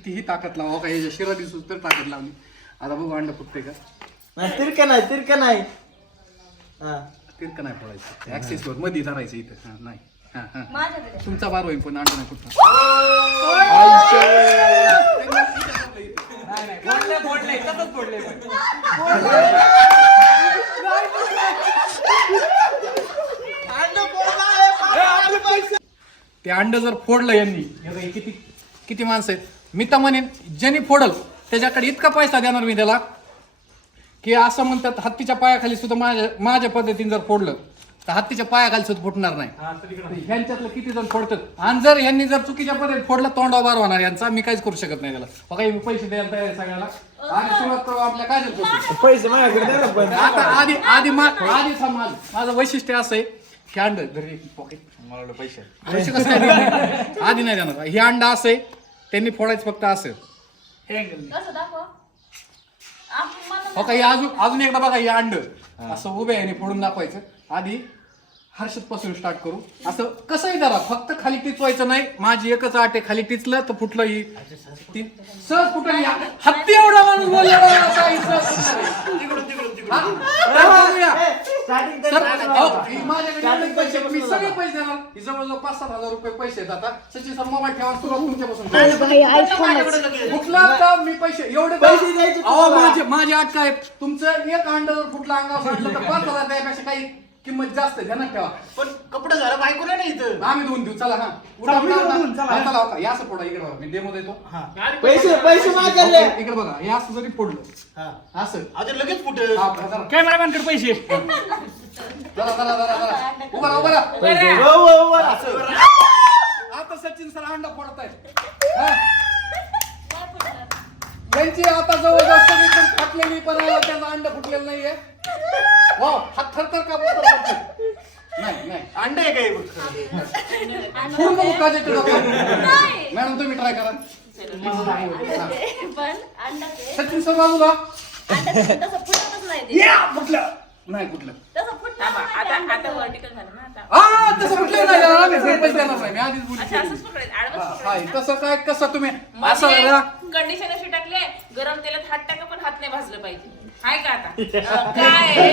कितीही ताकद लावा. का? याच्या शिरा दिसू तर ताकद लावली. आता बघू अंड फुटते का? नाही तिरकं नाही तिरकं नाही. हा. तिरकं नाही पडायचं ऍक्सेस वर मध्ये धरायचं इथं. हा नाही. हा हा. तुमचा बार होईल पण अंड नाही फुटणार. फोडले फोडले. तसंच फोडले पण. ते अंड जर फोडलं यांनी हे बघा, हे किती किती माणसं आहेत? मी तर म्हणेन ज्यांनी फोडल त्याच्याकडे इतका पैसा देणार मी त्याला की असं म्हणतात हत्तीच्या पायाखाली सुद्धा माझ्या माझ्या पद्धतीने जर फोडलं तर हत्तीच्या पायाखाली सुद्धा फुटणार नाही. ह्यांच्यातलं किती जण फोडतात? आणि जर यांनी जर चुकीच्या पद्धतीने फोडलं तोंडावर बार होणार यांचा मी काहीच करू शकत नाही त्याला. बघा हे मी पैसे द्यायला तयार आहे सगळ्याला? आणि सुरुवात करू आपल्या काजल पैसे माझ्याकडे द्या ना पण. आता आधी आधी मा आधी समाज माझं. वैशिष्ट्य असं आहे की अंड घरी पॉकेट मला पैसे. पैसे कसं काय? आधी नाही देणार. हे अंडा असं आहे त्यांनी फोडायचं फक्त असं. कसं दाखव? आपण मला हो का हे अजून अजून एकदा बघा हे अंड. असं उभे आहे आणि फोडून दाखवायचं. आधी हर्षदपासून स्टार्ट करू. असं कसंही धरा फक्त खाली टिचवायचं नाही. माझी एकच आट आहे खाली टिचलं तर फुटलं ही. ती- सहज फुटलं ही. हत्ती एवढा माणूस बोलला बा, असा ही सहज फुटणार आहे. हा? तर बघूया. स्टार्टिंग सर, अहो, ही माझ्याकडे एवढे पैसे आहेत, मी सगळे पैसे देणार ही जवळजवळ पाच सात हजार रुपये पैसे आहेत आता सचिन सर मोबाईल ठेवा सुरुवात तुमच्यापासून. कुठला का मी पैसे एवढे पैसे द्यायचे अहो तुम्हाला. माझे माझे अट काय? तुमचं एक अंड जर कुठला अंगावर सांडलं तर पाच हजार त्यापेक्षा काही किंमत जास्त आहे ध्यानात ठेवा. पण कपडे झालं बायको नाही ना इथं? आम्ही दोन देऊ चला हा. उठा, चला, मी उठा, दोन उठा. देऊ, चला. हा, चला, होता. या असं फोडा इकडे बघा. मी डेमो देतो. पैसे पैसे ओके, इकडे बघा हे असं जरी फोडलं. हा. असं. अजून लगेच फुटेल. हा, जरा कॅमेरामॅनकडे पैसे. जरा जरा जरा जरा उभा राहा, उभा राहा. पैसे. हो, हो, हो, असं. आता सचिन सर अंडा फोडत आहेत हा? यांची आता जवळजवळ सगळी पण फाटलेली पण त्याचा अंड फुटलेलं नाहीये. वाव हात थरथर का बसतो? नाही नाही. अंड आहे काय फक्त आणि फुल बघू का जे तुला नाही. मॅडम तुम्ही ट्राय करा. पण सचिन सर बाजूला. तसं फुटतच नाही ते. या फुटलं. नाही फुटलं. तसं फुटणार नाही ते आता अंडं. आता व्हर्टिकल झालं ना आता हा तसं फुटलं नाही यार, आम्ही फ्री पैसे देणार नाही. मी आधीच बोलली अच्छा असंच पकडायचं आडवंच हा, पकडायचं तसं काय कसं तुम्ही? असं करा. कंडिशन अशी टाकली आहे, गरम तेलात हात टाका पण हात नाही भाजलं पाहिजे. हाय का आता? काय?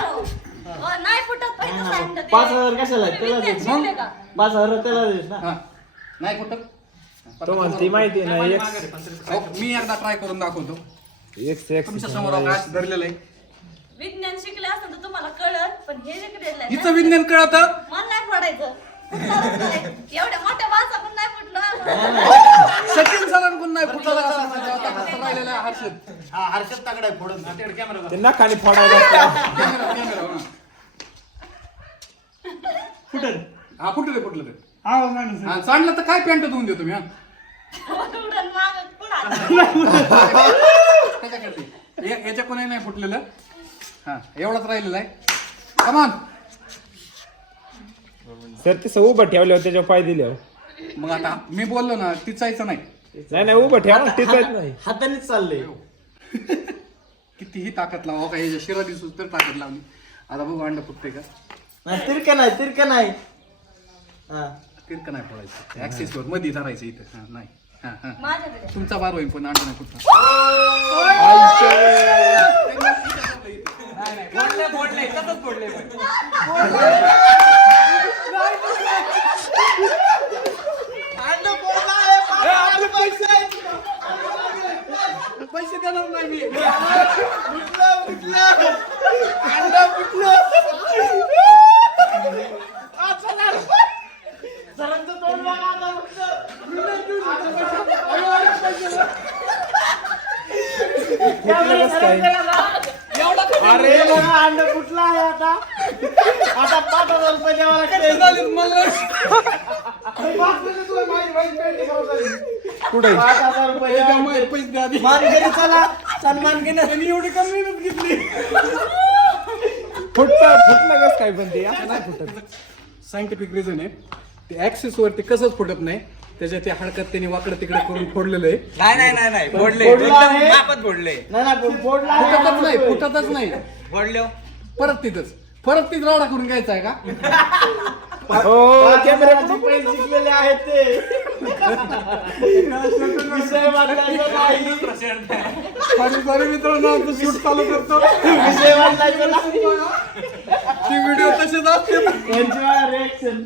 हो. हो, नाही फुटत ते. पाच हजार कशाला? आहे? त्याला का? पाच हजार त्याला देस ना? हा. नाही फुटत. ती माहिती आहे ना एक हो, मी एकदा ट्राय करून दाखवतो. एक से एक तुमच्यासमोर आकाश धरलेलं आहे? विज्ञान शिकले असतं तर तुम्हाला कळत पण हे जे केलेलं आहे हिचं ना, विज्ञान कळत? मला नाही पडायचं. फुटणारच नाही. एवढ्या मोठ्या माणसा पण नाही फुटलं. सचिन सरांकडून नाही फुटलं असं म्हणजे आता कसं राहिलेलं आहे हर्षद. हा हर्षद तागडा आहे फोडून तिकडे कॅमेरा ते नखाने फोडायला. कॅमेरा कॅमेरा फुटल. हा फुटलं ते फुटलं ते. हा चांगलं तर काय पॅन्ट धुवून देतो मी हा? उडून मागं पुढं. त्याच्याकडे या- याच्या कोणी नाही फुटलेलं. हा एवढाच राहिलेला आहे. कमान सर ते उभं ठेवल्यावर त्याच्यावर पाय दिल्यावर. मग आता मी बोललो ना टिचायचं नाही. नाही नाही उभं ठेवा टिचत नाही हातानेच चाललंय. कितीही ताकद लावा का याच्या शिरा दिसू तर ताकद लावली. आता बघू अंड फुटते का? नाही तिरकं नाही तिरकं नाही. हा. तिरकं नाही पडायचं ऍक्सेस वर मध्ये धरायचं इथं. हा नाही. हा हा. माझ्याकडे. तुमचा बार होईल पण अंड नाही फुटणार. पण पैसे देणार नाही. मी अरे. अंड कुठला आहे आता? आता पाच हजार रुपये द्यावा लागते झाले मला कुठे? पाच हजार रुपये द्यावा लागते. पैसे द्या. आधी. मानकरी चला सन्मान घेण्यासाठी त्यांनी एवढी कमी मेहनत घेतली. फुटतं फुटलं कस काय पण ते असं नाही फुटत. सायंटिफिक रिझन आहे. ते ऍक्सेस वरती कसंच फुटत नाही. त्याच्या त्या हडकात त्यांनी वाकडं तिकडे करून फोडलेलं आहे. नाही नाही नाही नाही. फोडले. फोडलं आहे. एकदम मापात फोडले. नाही नाही पण बोर्डला आहे. फुटतच नाही फुटतच नाही. फोडले. परत तिथंच. परत तीच रावडा करून घ्यायचा आहे का? हो पैसे शिकलेले आहेत ते. विषय बदलायचा नाही सॉरी सॉरी मित्रांनो आमचं शूट चालू करतो. विषय बदलायचा नाही. ती व्हिडिओ तसेच असते. त्यांची रिएक्शन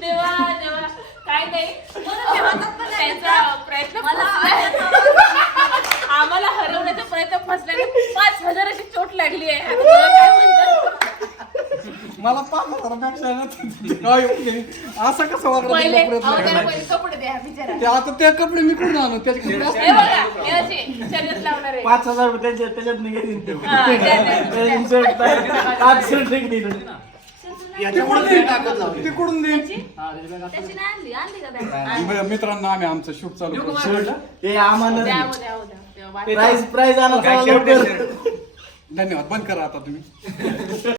देवा देवा. काय नाही. प्रयत्न. आम्हाला हरवण्याचा प्रयत्न फसल्याने पाच हजाराची चोट लागली आहे. मला पाच काय? असं कसं वागलं पहिले तुला प्रयत्न अहो, त्याला करायचा? पहिले कपडे द्या बिचारा. ते आता ते कपडे मी कुठून आणू? त्याच्याकडे हे बघा हे असे शर्यत लावणार आहे. पाच हजार रुपये त्यांच्या त्याच्यात निघेल हा, त्या- त्या- ते insert आहे. पाच शर्ट घेईल याच्यामुळे ते टाकत लावले तिकडून दे. त्याची? नाही आणली. आणली का बॅग? बरं, मित्रांनो आम्ही आमचं शूट चालू करतो. ते आम्हाला द्या, द्या, द्या, द्या. प्राईज प्राईज आणा लवकर धन्यवाद. बंद करा आता तुम्ही.